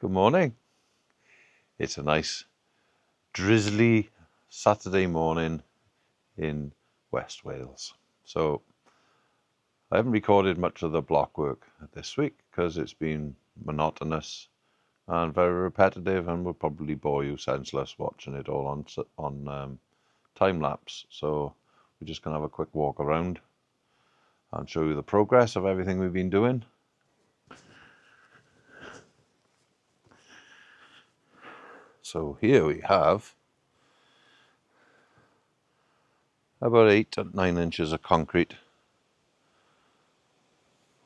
Good morning. It's a nice drizzly Saturday morning in West Wales. So I haven't recorded much of the block work this week because it's been monotonous and very repetitive and will probably bore you senseless watching it all on time lapse. So we're just going to have a quick walk around and show you the progress of everything we've been doing. So here we have about 8 to 9 inches of concrete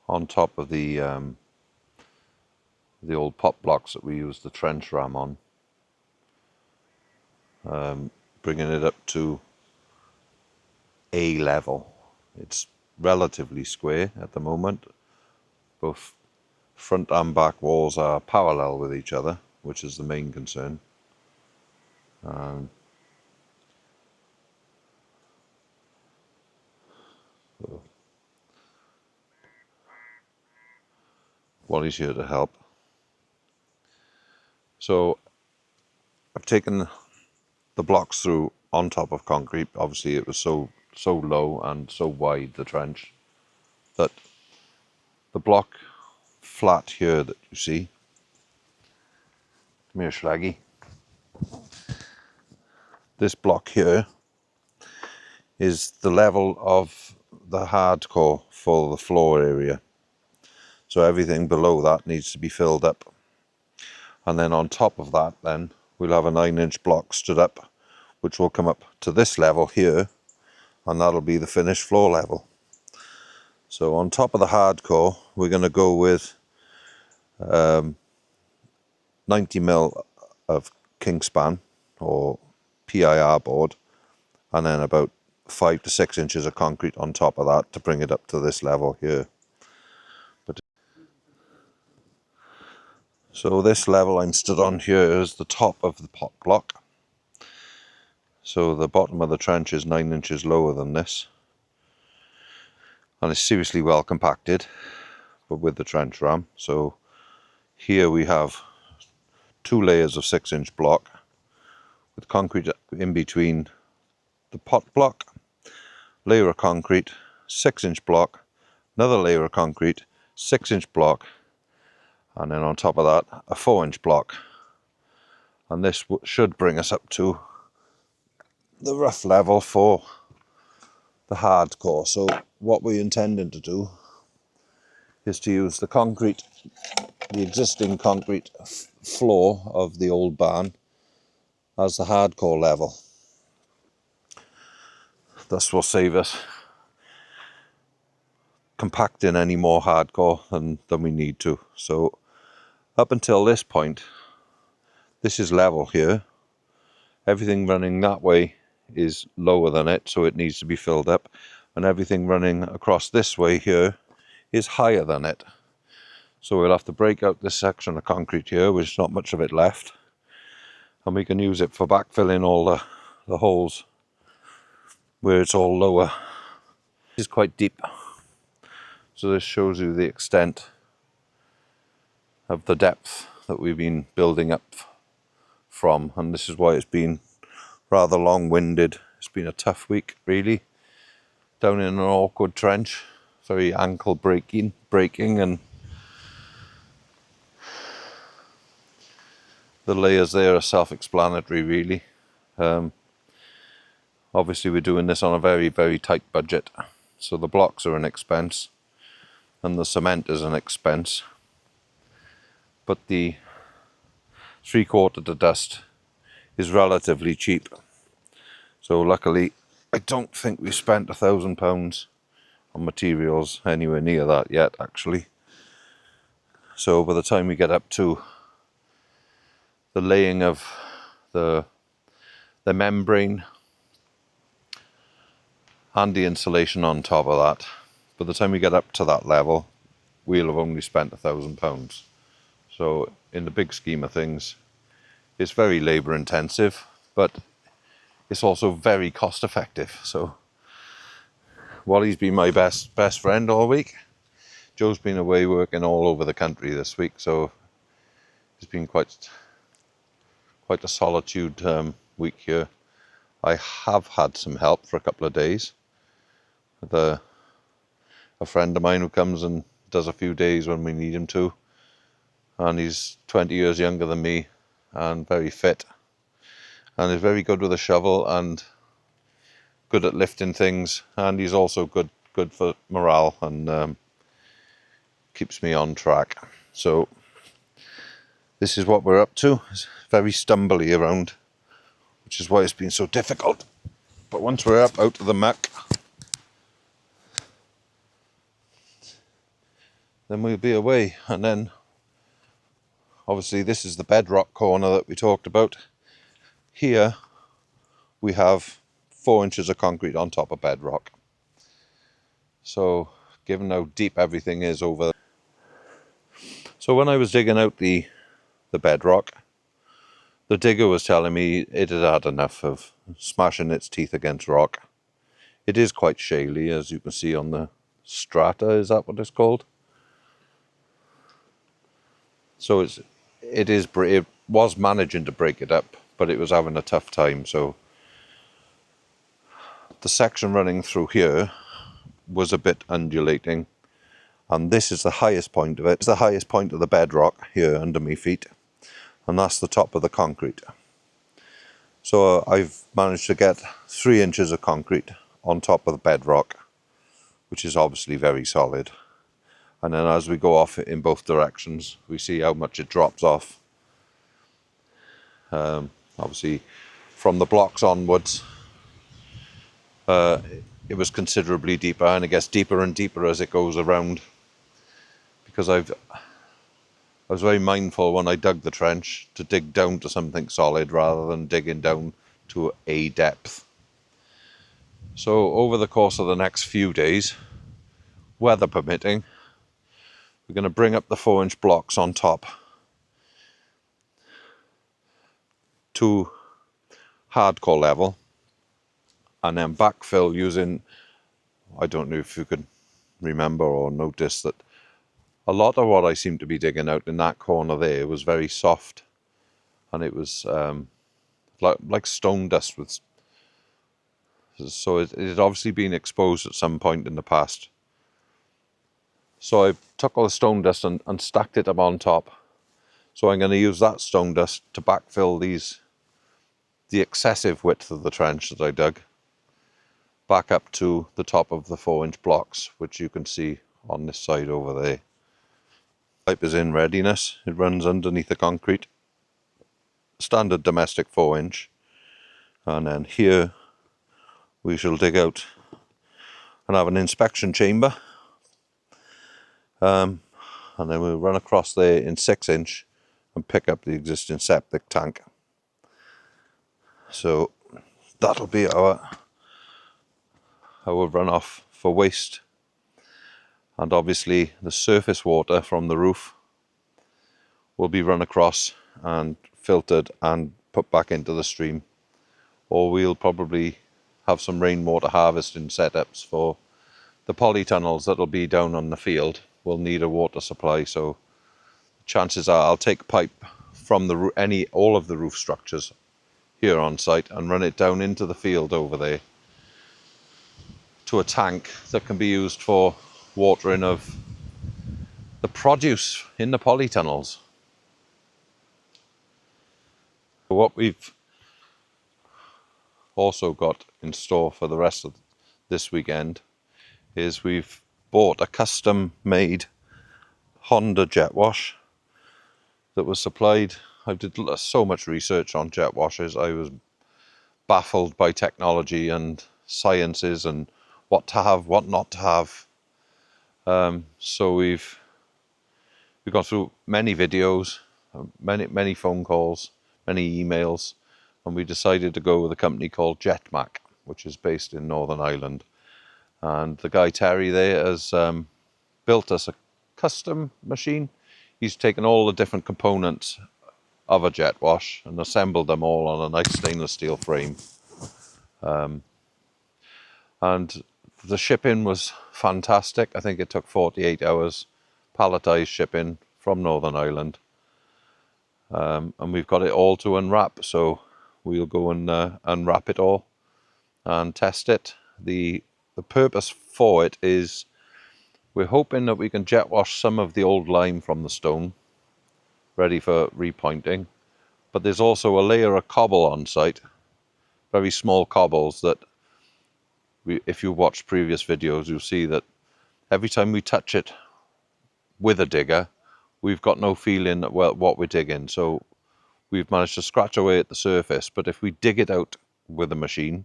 on top of the old pop blocks that we use the trench ram on, bringing it up to A level. It's relatively square at the moment. Both front and back walls are parallel with each other, which is the main concern. So Wally's here to help. So I've taken the blocks through on top of concrete. Obviously it was so low and so wide, the trench, that the block flat here that you see, come here Schlaggy, this block here is the level of the hardcore for the floor area. So everything below that needs to be filled up. And then on top of that, then we'll have a 9-inch block stood up, which will come up to this level here, and that'll be the finished floor level. So on top of the hardcore, we're going to go with 90mm of Kingspan or PIR board, and then about 5 to 6 inches of concrete on top of that to bring it up to this level here. So this level I'm stood on here is the top of the pot block. So the bottom of the trench is 9 inches lower than this. And it's seriously well compacted, but with the trench ram. So here we have 2 layers of 6-inch block with concrete in between the pot block, layer of concrete, 6-inch block, another layer of concrete, 6-inch block, and then on top of that a 4-inch block. And this should bring us up to the rough level for the hardcore. So what we're intending to do is to use the concrete, the existing concrete floor of the old barn as the hardcore level. This will save us compacting any more hardcore than we need to. So up until this point, this is level here. Everything running that way is lower than it, so it needs to be filled up. And everything running across this way here is higher than it. So we'll have to break out this section of concrete here, which is not much of it left. And we can use it for backfilling all the holes where it's all lower. It's quite deep. So this shows you the extent of the depth that we've been building up from, and this is why it's been rather long-winded. It's been a tough week, really, down in an awkward trench, very ankle breaking, and the layers there are self-explanatory, really. Obviously we're doing this on a very, very tight budget, so the blocks are an expense and the cement is an expense, but the 3/4 to dust is relatively cheap. So luckily I don't think we spent £1,000 on materials anywhere near that yet, actually. So by the time we get up to the laying of the membrane and the insulation on top of that, by the time we get up to that level, we'll have only spent £1,000. So in the big scheme of things, it's very labour intensive, but it's also very cost effective. So Wally's been my best friend all week. Joe's been away working all over the country this week, so It's been quite a solitude week here. I have had some help for a couple of days. A friend of mine who comes and does a few days when we need him to, and he's 20 years younger than me and very fit, and is very good with a shovel and good at lifting things, and he's also good for morale and keeps me on track. So this is what we're up to. It's very stumbly around, which is why it's been so difficult. But once we're up out of the muck, then we'll be away. And then obviously this is the bedrock corner that we talked about. Here we have 4 inches of concrete on top of bedrock. So given how deep everything is over there. So when I was digging out the bedrock, the digger was telling me it had had enough of smashing its teeth against rock. It is quite shaly, as you can see on the strata, is that what it's called? So it was managing to break it up, but it was having a tough time. So the section running through here was a bit undulating, and this is the highest point of it. It's the highest point of the bedrock here under my feet, and that's the top of the concrete. So I've managed to get 3 inches of concrete on top of the bedrock, which is obviously very solid. And then as we go off in both directions, we see how much it drops off. Obviously from the blocks onwards, it was considerably deeper, and it gets deeper and deeper as it goes around, because I was very mindful when I dug the trench to dig down to something solid rather than digging down to a depth. So over the course of the next few days, weather permitting, we're going to bring up the 4-inch blocks on top to hardcore level, and then backfill using, I don't know if you could remember or notice that a lot of what I seem to be digging out in that corner there was very soft, and it was like stone dust. So it had obviously been exposed at some point in the past. So I took all the stone dust and stacked it up on top. So I'm going to use that stone dust to backfill the excessive width of the trench that I dug back up to the top of the 4-inch blocks, which you can see on this side over there. Pipe is in readiness. It runs underneath the concrete. Standard domestic 4-inch. And then here we shall dig out and have an inspection chamber. And then we'll run across there in 6-inch and pick up the existing septic tank. So that'll be our runoff for waste. And obviously the surface water from the roof will be run across and filtered and put back into the stream. Or we'll probably have some rainwater harvesting setups for the polytunnels that'll be down on the field. We'll need a water supply, so chances are I'll take pipe from all of the roof structures here on site and run it down into the field over there to a tank that can be used for watering of the produce in the polytunnels. What we've also got in store for the rest of this weekend is we've bought a custom made Honda jet wash that was supplied. I did so much research on jet washers. I was baffled by technology and sciences and what to have, what not to have. So we've gone through many videos, many phone calls, many emails, and we decided to go with a company called Jetmac, which is based in Northern Ireland. And the guy Terry there has built us a custom machine. He's taken all the different components of a jet wash and assembled them all on a nice stainless steel frame. And the shipping was fantastic. I think it took 48 hours, palletized shipping from Northern Ireland. and we've got it all to unwrap, so we'll go and unwrap it all and test it. The purpose for it is we're hoping that we can jet wash some of the old lime from the stone ready for repointing, but there's also a layer of cobble on site, very small cobbles that if you watch previous videos you'll see that every time we touch it with a digger we've got no feeling what we're digging, so we've managed to scratch away at the surface, but if we dig it out with a machine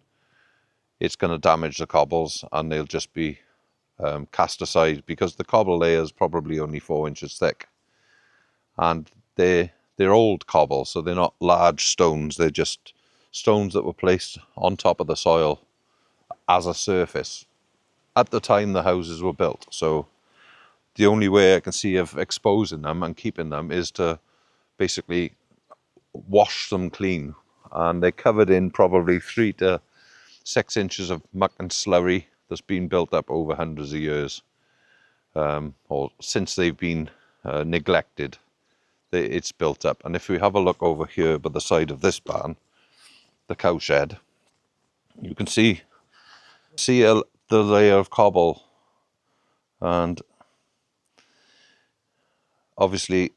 it's going to damage the cobbles and they'll just be cast aside, because the cobble layer is probably only 4 inches thick, and they're old cobbles, so they're not large stones, they're just stones that were placed on top of the soil as a surface at the time the houses were built. So the only way I can see of exposing them and keeping them is to basically wash them clean, and they're covered in probably 3 to 6 inches of muck and slurry that's been built up over hundreds of years, or since they've been neglected. It's built up. And if we have a look over here by the side of this barn, the cow shed, you can see the layer of cobble, and obviously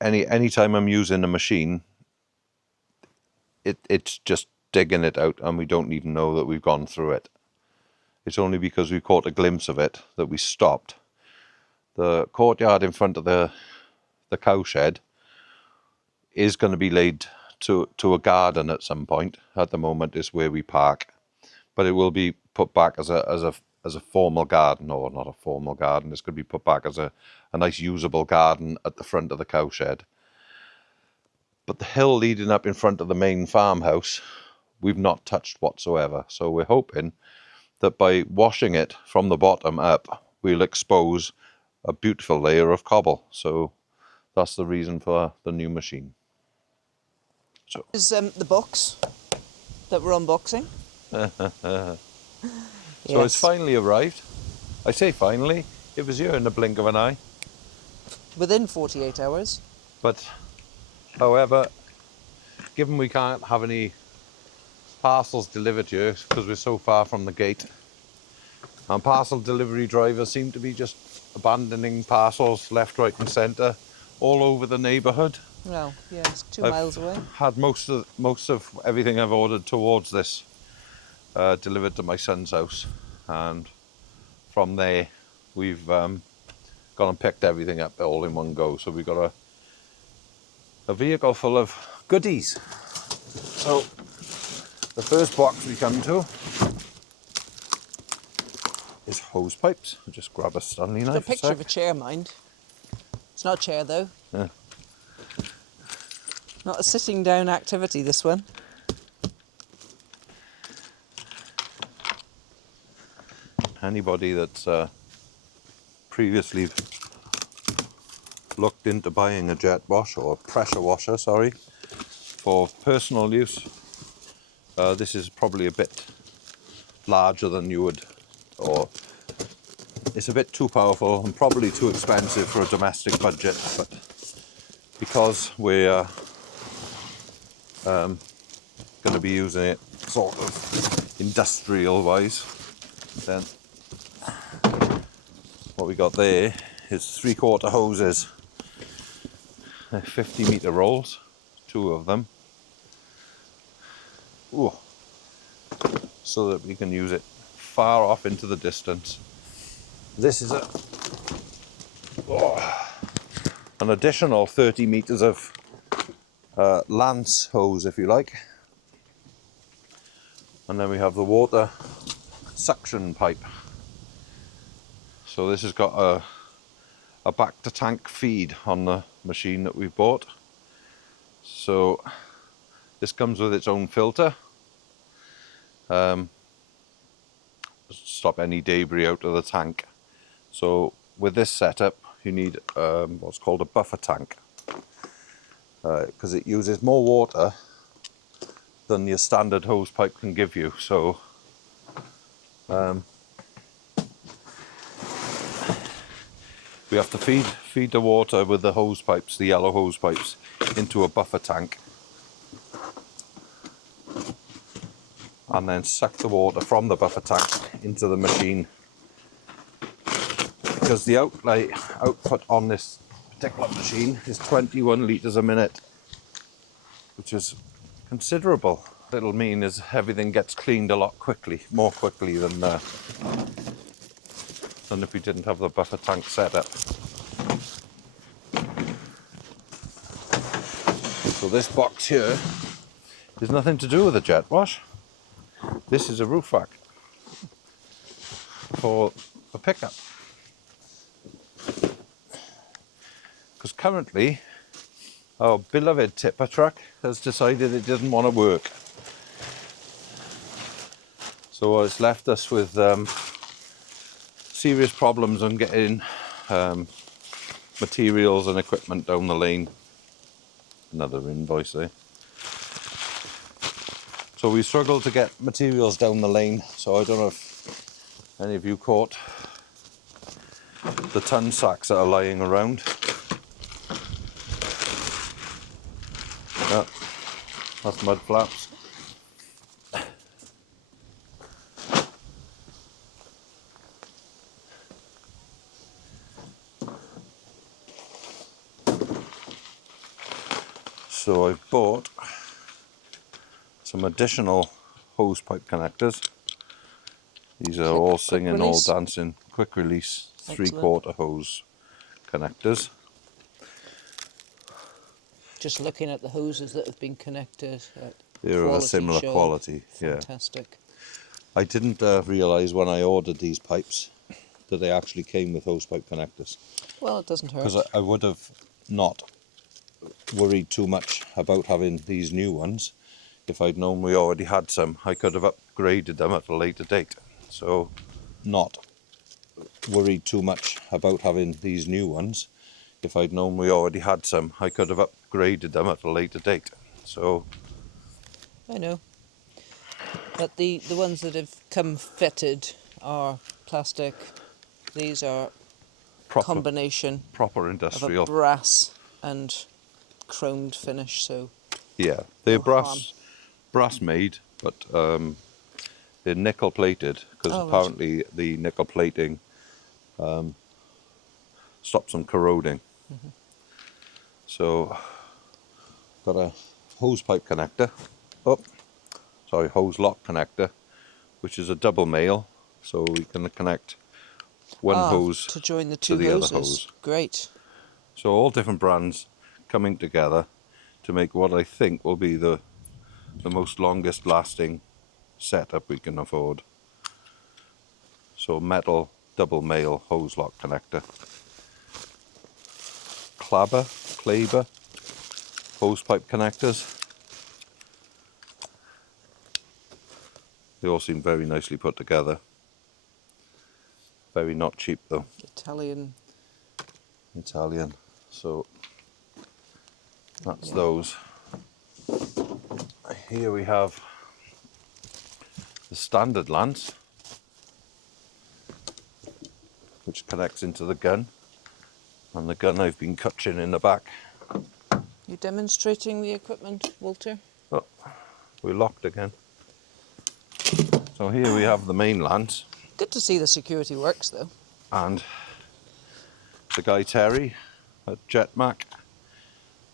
any time I'm using a machine it's just digging it out and we don't even know that we've gone through it. It's only because we caught a glimpse of it that we stopped. The courtyard in front of the cow shed is going to be laid to a garden at some point. At the moment is where we park, but it will be put back as a formal garden, or not a formal garden. It's going to be put back as a nice usable garden at the front of the cow shed. But the hill leading up in front of the main farmhouse we've not touched whatsoever, so we're hoping that by washing it from the bottom up we'll expose a beautiful layer of cobble. So that's the reason for the new machine. So is the box that we're unboxing. So it's finally arrived. I say finally, it was here in the blink of an eye. Within 48 hours. But however, given we can't have any parcels delivered here because we're so far from the gate, and parcel delivery drivers seem to be just abandoning parcels left, right and centre all over the neighbourhood. No, yeah, it's 2 miles away. Had most of everything I've ordered towards this delivered to my son's house, and from there we've gone and picked everything up all in one go. So we've got a vehicle full of goodies. So the first box we come to is hose pipes. I'll just grab a Stanley knife. It's a picture of a chair, mind. It's not a chair though. Yeah. Not a sitting down activity, this one. Anybody that's previously looked into buying a jet wash or a pressure washer, sorry, for personal use, this is probably a bit larger than you would, or it's a bit too powerful and probably too expensive for a domestic budget. But because we're going to be using it sort of industrial wise, then what we got there is 3/4 hoses, 50-meter rolls, 2 of them. Ooh. So that we can use it far off into the distance. This is an additional 30 meters of lance hose, if you like. And then we have the water suction pipe. So this has got a back to tank feed on the machine that we've bought. So this comes with its own filter. Stop any debris out of the tank. So with this setup you need what's called a buffer tank, because it uses more water than your standard hose pipe can give you. So we have to feed the water with the hose pipes, the yellow hose pipes, into a buffer tank, and then suck the water from the buffer tank into the machine. Because the output on this particular machine is 21 litres a minute, which is considerable. What it'll mean is everything gets cleaned a lot more quickly than if we didn't have the buffer tank set up. So this box here is nothing to do with a jet wash. This is a roof rack for a pickup. Because currently our beloved tipper truck has decided it doesn't want to work. So it's left us with serious problems on getting materials and equipment down the lane. Another invoice there. So we struggled to get materials down the lane. So I don't know if any of you caught the ton sacks that are lying around. Yeah, that's mud flaps. So I've bought some additional hose pipe connectors. These are all singing, all dancing. Quick release, 3/4 hose connectors. Just looking at the hoses that have been connected. They're of a similar quality. Fantastic. Yeah. I didn't realise when I ordered these pipes that they actually came with hose pipe connectors. Well, it doesn't hurt. Because I would have not worried too much about having these new ones. If I'd known we already had some, I could have upgraded them at a later date. So, not worried too much about having these new ones. If I'd known we already had some, I could have upgraded them at a later date. So, I know. But the ones that have come fitted are plastic. These are combination proper industrial of a brass and chromed finish. So yeah, they're no brass made, but they're nickel plated because apparently the nickel plating stops them corroding. Mm-hmm. So got a hose pipe connector. Hose lock connector, which is a double male, so we can connect one hose to join the two to the hoses. other hose. Great. So all different brands coming together to make what I think will be the most longest lasting setup we can afford. So metal double male hose lock connector. Claber hose pipe connectors. They all seem very nicely put together. Very not cheap though. Italian. So that's those. Here we have the standard lance, which connects into the gun, and the gun I've been cutting in the back. You demonstrating the equipment, Walter? Oh, we're locked again. So here we have the main lance. Good to see the security works though. And the guy Terry at Jetmac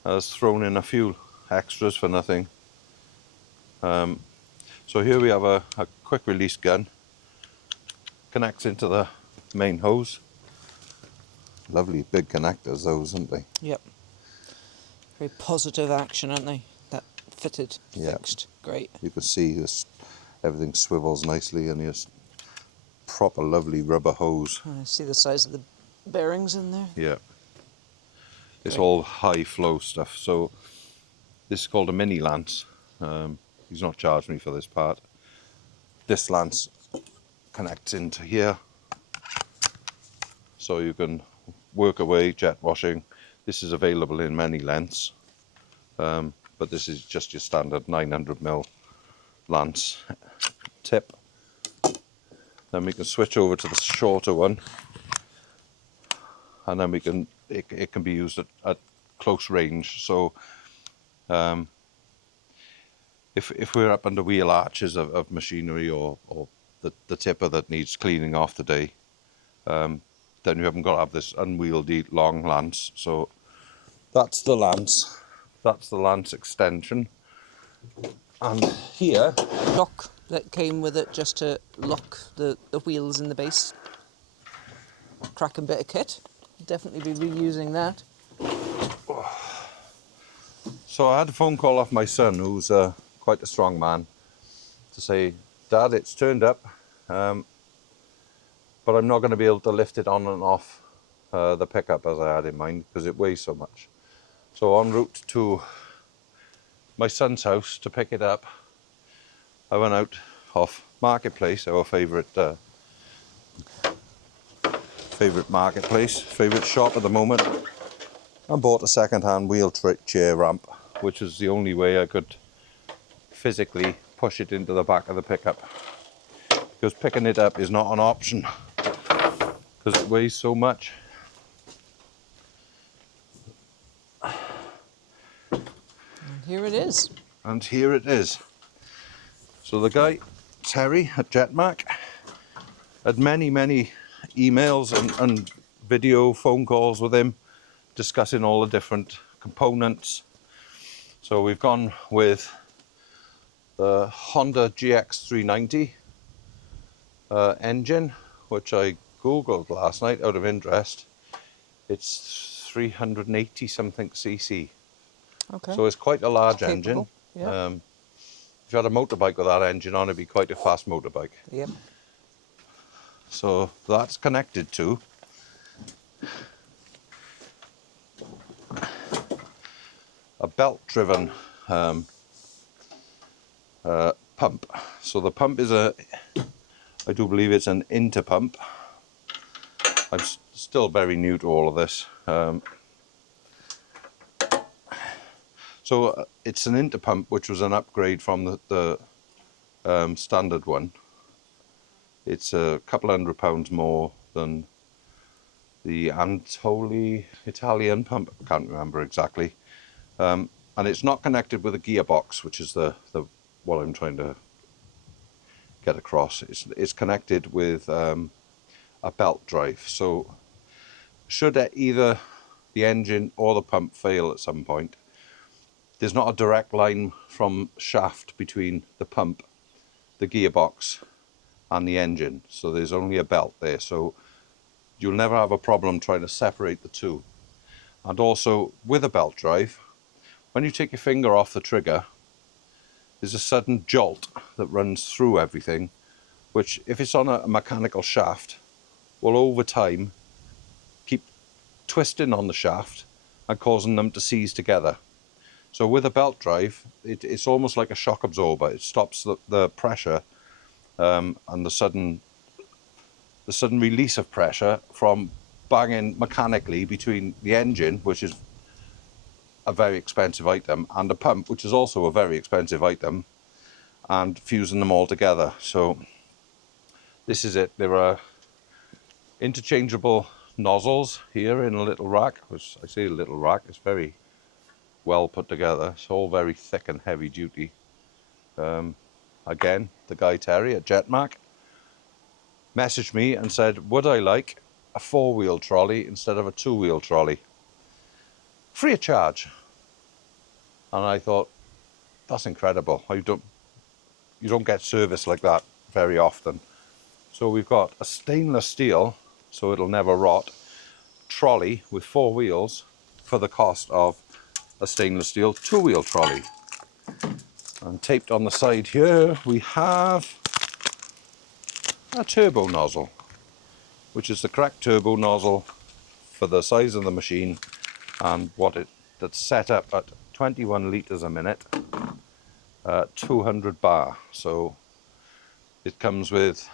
has thrown in a few extras for nothing. So here we have a quick release gun, connects into the main hose. Lovely big connectors those, aren't they? Yep. Very positive action, aren't they? That fitted, yep. Fixed, great. You can see this, everything swivels nicely, and it's proper lovely rubber hose. I see the size of the bearings in there. Yeah. It's all high flow stuff. So this is called a mini lance. He's not charged me for this part. This lance connects into here, so you can work away jet washing. This is available in many lengths, but this is just your standard 900mm lance tip. Then we can switch over to the shorter one, and then it can be used at close range. So if we're up under wheel arches of machinery or the tipper that needs cleaning off the day, then you haven't got to have this unwieldy long lance. So that's the lance. That's the lance extension. And here, Lock that came with it just to lock the wheels in the base. Cracking bit of kit. Definitely be reusing that. so I had a phone call off my son, who's quite a strong man, to say, Dad, it's turned up, but I'm not going to be able to lift it on and off the pickup as I had in mind because it weighs so much. So en route to my son's house to pick it up, I went out off Marketplace, our favourite marketplace, favourite shop at the moment, and bought a second-hand wheel chair ramp, which is the only way I could physically push it into the back of the pickup, because picking it up is not an option because it weighs so much. And here it is. And here it is. So the guy, Terry at Jetmac, had many emails and video phone calls with him discussing all the different components. So we've gone with the Honda GX390 engine, which I googled last night out of interest. It's 380 something cc. Okay. So it's quite a large It's engine. capable, yeah. If you had a motorbike with that engine on, it'd be quite a fast motorbike. Yep. So that's connected to a belt-driven pump. So the pump is I do believe it's an interpump. I'm still very new to all of this. So it's an interpump, which was an upgrade from the standard one. It's a couple £100 more than the Antoli Italian pump. I can't remember exactly. And it's not connected with a gearbox, which is the what I'm trying to get across. It's connected with a belt drive. So should either the engine or the pump fail at some point, there's not a direct line from shaft between the pump, the gearbox and the engine. So there's only a belt there. So you'll never have a problem trying to separate the two. And also with a belt drive, when you take your finger off the trigger, there's a sudden jolt that runs through everything, which if it's on a mechanical shaft, will over time keep twisting on the shaft and causing them to seize together. So with a belt drive, it's almost like a shock absorber. It stops the pressure and the sudden release of pressure from banging mechanically between the engine, which is a very expensive item, and the pump, which is also a very expensive item, and fusing them all together. So this is it. There are interchangeable nozzles here in a little rack, which I say a little rack, it's very well put together. It's all very thick and heavy duty. Again, the guy Terry at Jetmac messaged me and said, would I like a 4-wheel trolley instead of a 2-wheel trolley? Free of charge. And I thought, that's incredible. You don't get service like that very often. So we've got a stainless steel, so it'll never rot, trolley with 4 wheels for the cost of a stainless steel 2-wheel trolley. And taped on the side here we have a turbo nozzle, which is the correct turbo nozzle for the size of the machine and that's set up at 21 litres a minute, 200 bar. So it comes with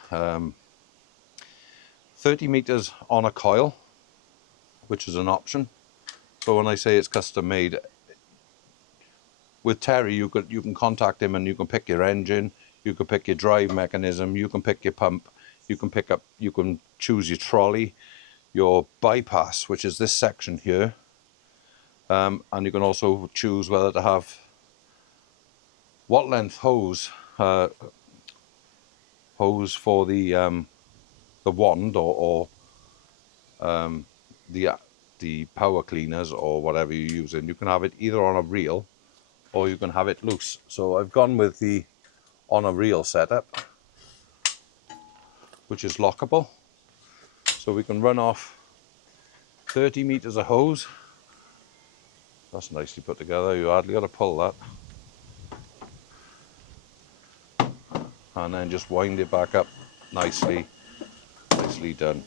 30 meters on a coil, which is an option. So when I say it's custom made, with Terry you can contact him and you can pick your engine, you can pick your drive mechanism, you can pick your pump, you can choose your trolley, your bypass, which is this section here, and you can also choose whether to have what length hose for the wand or the power cleaners or whatever you're using. You can have it either on a reel or you can have it loose. So I've gone with the on a reel setup, which is lockable, so we can run off 30 meters of hose. That's nicely put together. You hardly got to pull that, and then just wind it back up nicely done.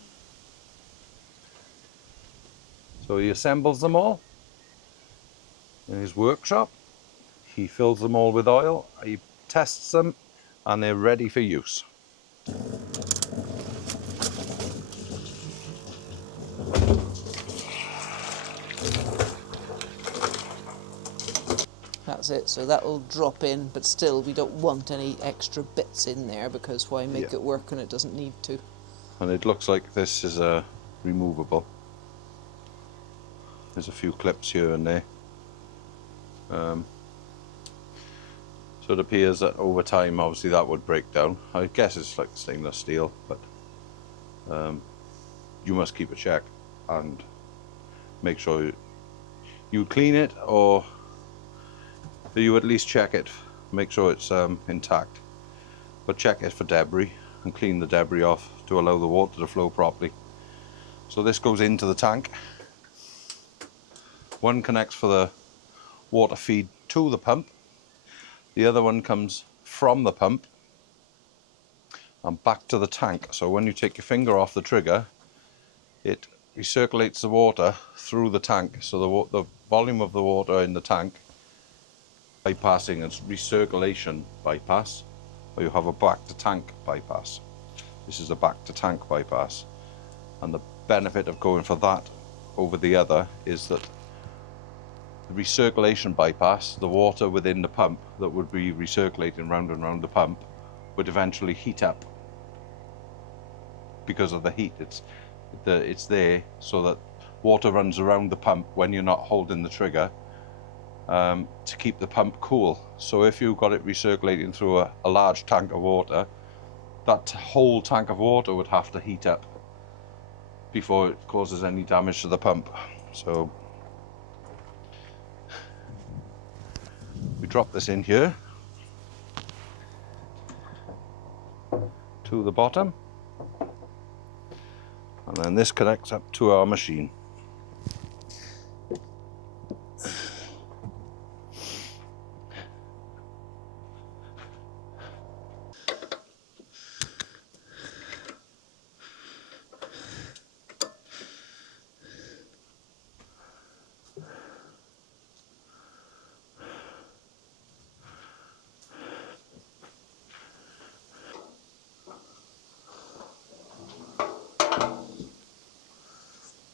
So he assembles them all in his workshop. He fills them all with oil, he tests them, and they're ready for use. That's it, so that'll drop in, but still we don't want any extra bits in there, because why make it work when it doesn't need to? And it looks like this is removable. There's a few clips here and there. So it appears that over time, obviously, that would break down. I guess it's like stainless steel, but you must keep a check and make sure you clean it, or you at least check it, make sure it's intact, but check it for debris and clean the debris off to allow the water to flow properly. So this goes into the tank. One connects for the water feed to the pump, the other one comes from the pump and back to the tank. So when you take your finger off the trigger, it recirculates the water through the tank, so the volume of the water in the tank bypassing its recirculation bypass, or you have a back to tank bypass. This is a back to tank bypass, and the benefit of going for that over the other is that the recirculation bypass, the water within the pump that would be recirculating round and round the pump, would eventually heat up because of the heat. It's there so that water runs around the pump when you're not holding the trigger, to keep the pump cool. So if you've got it recirculating through a large tank of water, that whole tank of water would have to heat up before it causes any damage to the pump. So we drop this in here to the bottom, and then this connects up to our machine.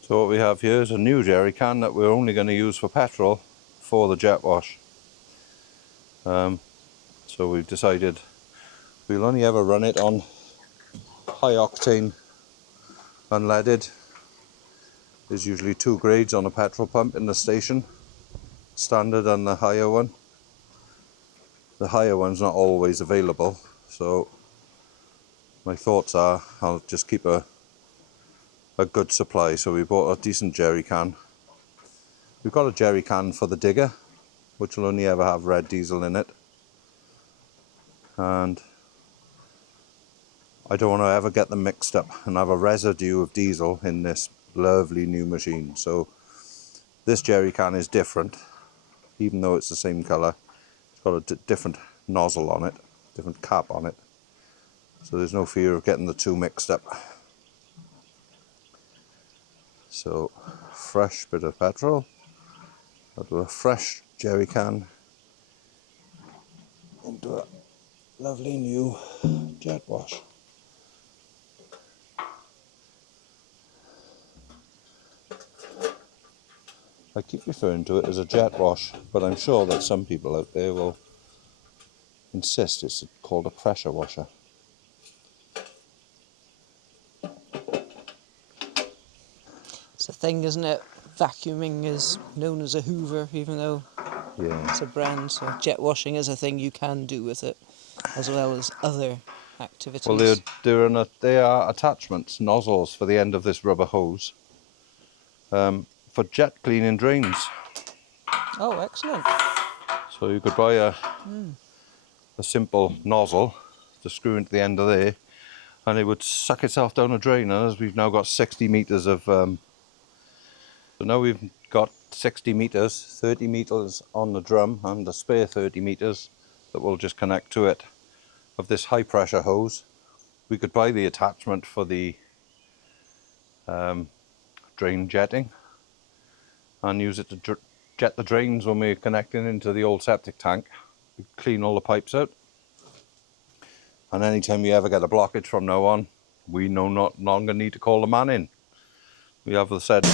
So what we have here is a new jerry can that we're only going to use for petrol for the jet wash. So we've decided we'll only ever run it on high octane unleaded. There's usually 2 grades on a petrol pump in the station, standard and the higher one. The higher one's not always available, so my thoughts are I'll just keep a good supply. So we bought a decent jerry can. We've got a jerry can for the digger, which will only ever have red diesel in it, and I don't want to ever get them mixed up and have a residue of diesel in this lovely new machine. So this jerry can is different, even though it's the same colour. It's got a different nozzle on it, different cap on it, so there's no fear of getting the two mixed up. So fresh bit of petrol, I'll do a fresh jerry can into a lovely new jet wash. I keep referring to it as a jet wash, but I'm sure that some people out there will insist it's called a pressure washer. thing, isn't it? Vacuuming is known as a hoover, even though Yeah. it's a brand. So jet washing is a thing you can do with it, as well as other activities. Well, they are attachments, nozzles for the end of this rubber hose for jet cleaning drains. Oh, excellent. So you could buy a simple nozzle to screw into the end of there, and it would suck itself down a drain. And as we've now got 60 metres of... so now we've got 60 metres, 30 metres on the drum and a spare 30 metres that will just connect to it of this high pressure hose. We could buy the attachment for the drain jetting and use it to jet the drains when we're connecting into the old septic tank. We clean all the pipes out, and anytime we ever get a blockage from now on, we no longer need to call the man in. We have the said.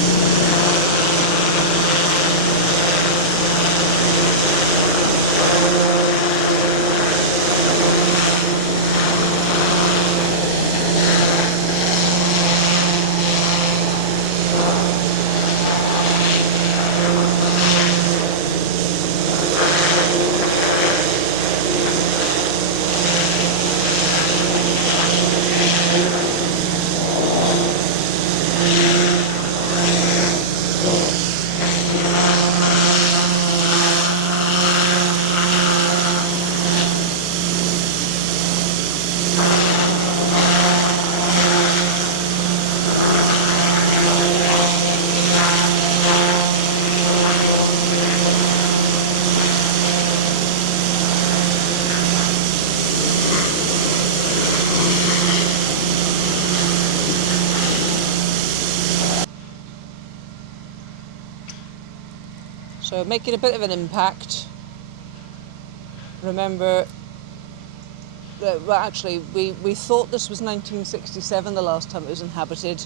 So making a bit of an impact. Remember that, well, actually, we thought this was 1967 the last time it was inhabited.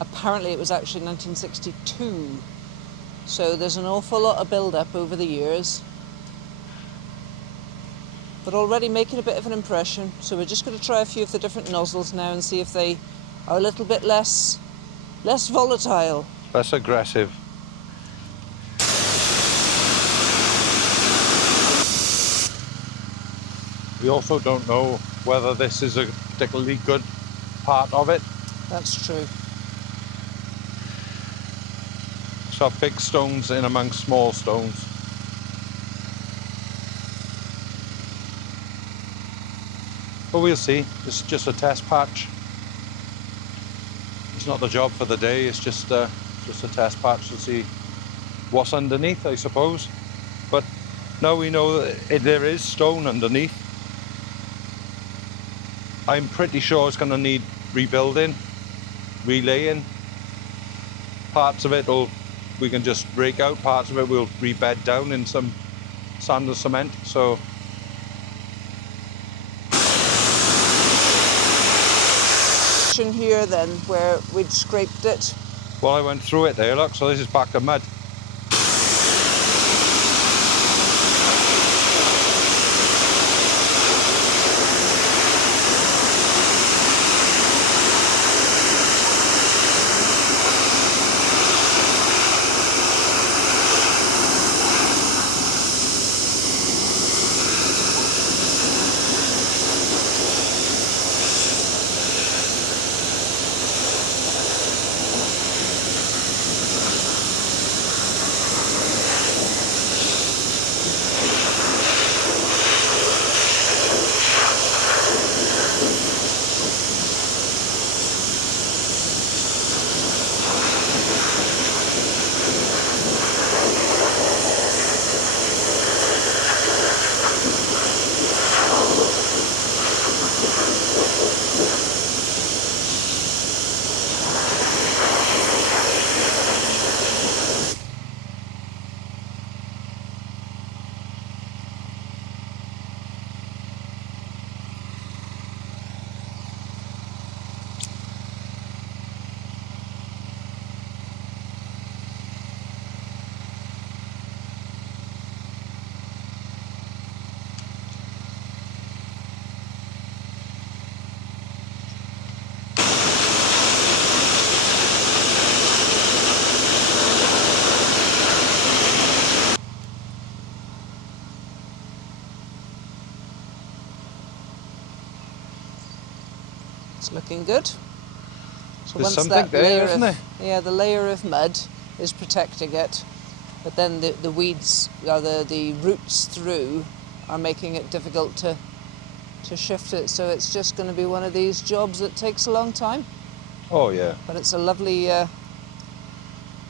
Apparently it was actually 1962. So there's an awful lot of build-up over the years. But already making a bit of an impression. So we're just going to try a few of the different nozzles now and see if they are a little bit less volatile. Less aggressive. We also don't know whether this is a particularly good part of it. That's true. So big stones in amongst small stones. But we'll see. It's just a test patch. It's not the job for the day. It's just a test patch to see what's underneath, I suppose. But now we know that there is stone underneath. I'm pretty sure it's going to need rebuilding, relaying. Parts of it we can just break out, parts of it we'll rebed down in some sand or cement. So here then, where we'd scraped it. well, I went through it there, look, so this is back to mud. It's looking good. So There's once something that there, layer isn't of, there? yeah, the layer of mud is protecting it, but then the weeds, or the roots through, are making it difficult to shift it. So it's just going to be one of these jobs that takes a long time, Oh yeah. but it's a lovely,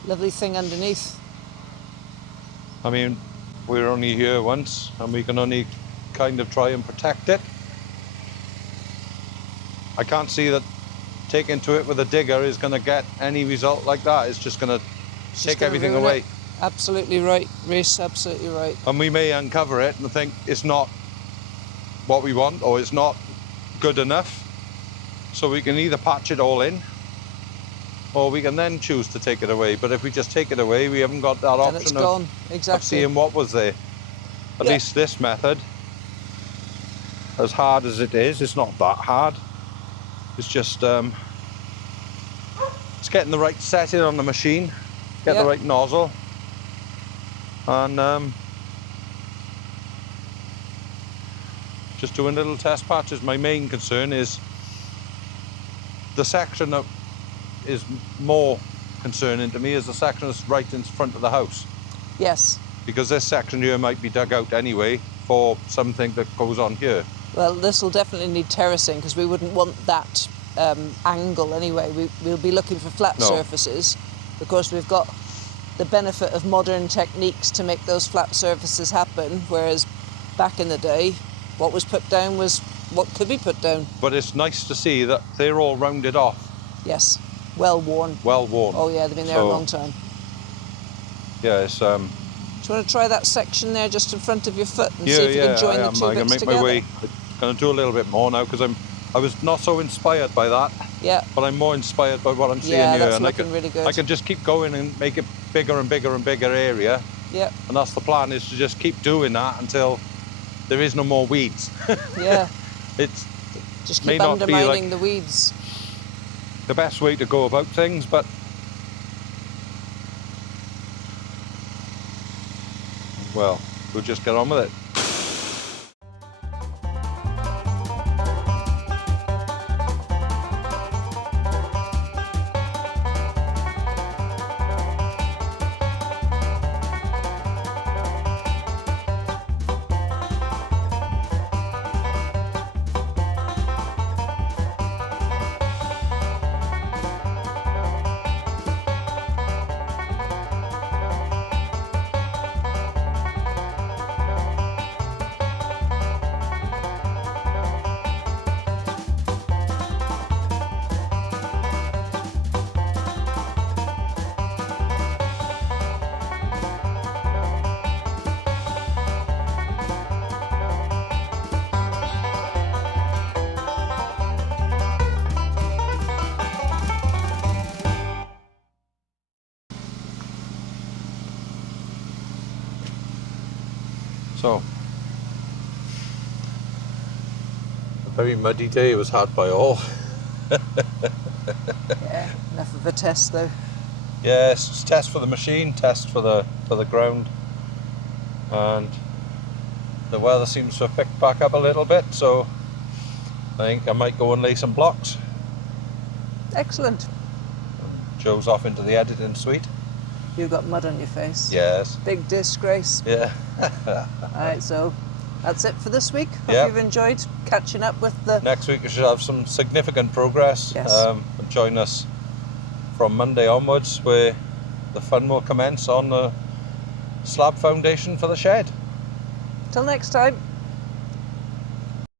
lovely thing underneath. I mean, we're only here once and we can only kind of try and protect it. I can't see that taking to it with a digger is going to get any result like that. It's just going to take everything away. Absolutely right, Reese, absolutely right. And we may uncover it and think it's not what we want or it's not good enough. So we can either patch it all in or we can then choose to take it away. But if we just take it away, we haven't got that And it's option gone, of exactly. seeing what was there. At least this method, as hard as it is, it's not that hard. It's just it's getting the right setting on the machine, get the right nozzle, and just doing little test patches. My main concern is the section that is more concerning to me is the section that's right in front of the house. Yes. Because this section here might be dug out anyway for something that goes on here. Well, this will definitely need terracing because we wouldn't want that angle anyway. We'll be looking for flat surfaces because we've got the benefit of modern techniques to make those flat surfaces happen, whereas back in the day, what was put down was what could be put down. But it's nice to see that they're all rounded off. Yes, well worn. Well worn. Oh yeah, they've been there a long time. Yeah, it's Do you want to try that section there just in front of your foot and see if you can join the two I can bits make together? my way. I'm going to do a little bit more now because I was not so inspired by that. Yeah. But I'm more inspired by what I'm seeing Yeah, here. that's And looking really good. I can just keep going and make it bigger and bigger and bigger area. Yeah. And that's the plan, is to just keep doing that until there is no more weeds. Yeah. It's Just may keep not be undermining like the weeds. the best way to go about things, but well, we'll just get on with it. So, a very muddy day was had by all. Yeah, enough of a test though. Yes, it's test for the machine, test for the ground, and the weather seems to have picked back up a little bit, so I think I might go and lay some blocks. Excellent. And Joe's off into the editing suite. You've got mud on your face. Yes. Big disgrace. Yeah. Alright, so that's it for this week. Hope Yep. you've enjoyed catching up with the... Next week we should have some significant progress. Yes. And join us from Monday onwards, where the fun will commence on the slab foundation for the shed. Till next time.